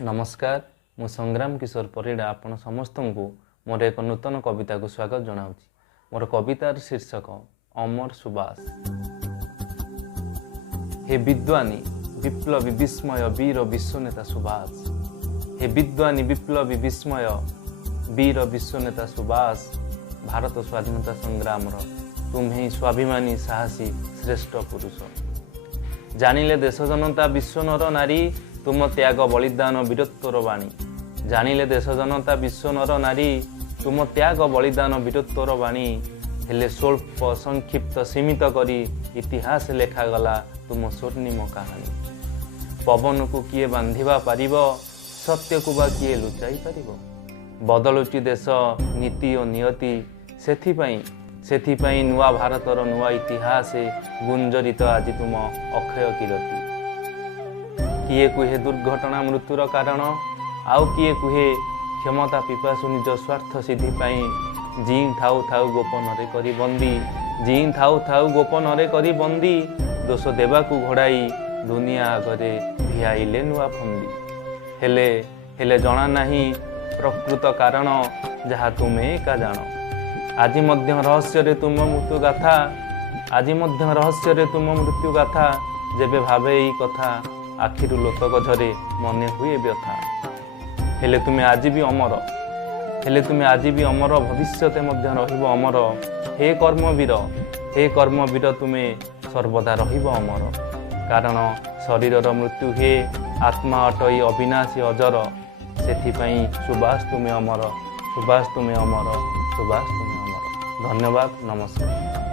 नमस्कार मु संग्राम किशोर परिड़ा आपण समस्त को मोर एक नूतन कविता को स्वागत जनाऊँगी। मोर कवितार शीर्षक अमर सुबास। हे विद्वानी विप्लवी विस्मय वीर विश्वनेता सुभाष। हे विद्वानी विप्लवी विस्मय वीर विश्वनेता सुभाष। भारत स्वाधीनता संग्राम तुम्हें स्वाभिमानी साहसी श्रेष्ठ पुरुष। जानिले देश जनता विश्व नर नारी तुम त्याग बलिदान वीरत्वर वाणी। जानिले देश जनता विश्व नर नारी तुम त्याग बलिदान वीरत्वर वाणी। हेले स्वल्प संक्षिप्त सीमित करी इतिहास लेखागला तुम स्वर्णिम कहानी। पवन को किए बांधिबा पारिब सत्य को बा किए लुचाई पारिब। बदलुची देश नीति और नियति सेथिपाई नुआ भारतर नुआ इतिहास गुंजरित आज तुम अक्षय कीरति। किए कुहे दुर्घटना मृत्युर कारण आउ किए कुहे क्षमता पिपासु निज स्वार्थ सिद्धि जी थाउ थाउ गोपन करी बंदी। जी थाउ थाउ गोपन करी बंदी दोष देवाकू घोड़ाई दुनिया आगरे भिआइले नुआ फंदी। हेले जना नाही प्रकृत कारण जहा तुमे एका जान। आज मध्य रहस्य रे तुम मृत्यु गाथा। आज मध्य रहस्य रे तुम मृत्यु गाथा। जेबे भावे ई कथा आखिरु लोतक झरे मने हुए व्यथा। हेले तुमे आज भी अमर। हेले तुमे आज भी अमर भविष्यते मध्य रहिब अमर। हे कर्मवीर तुमे सर्वदा रहिब अमर। कारण शरीरर मृत्यु हे आत्मा अटई अविनाशी अजर। सेथिपाई सुभाष तुमे अमर। सुभाष तुमे अमर। सुभाष तुमे अमर। धन्यवाद। नमस्कार।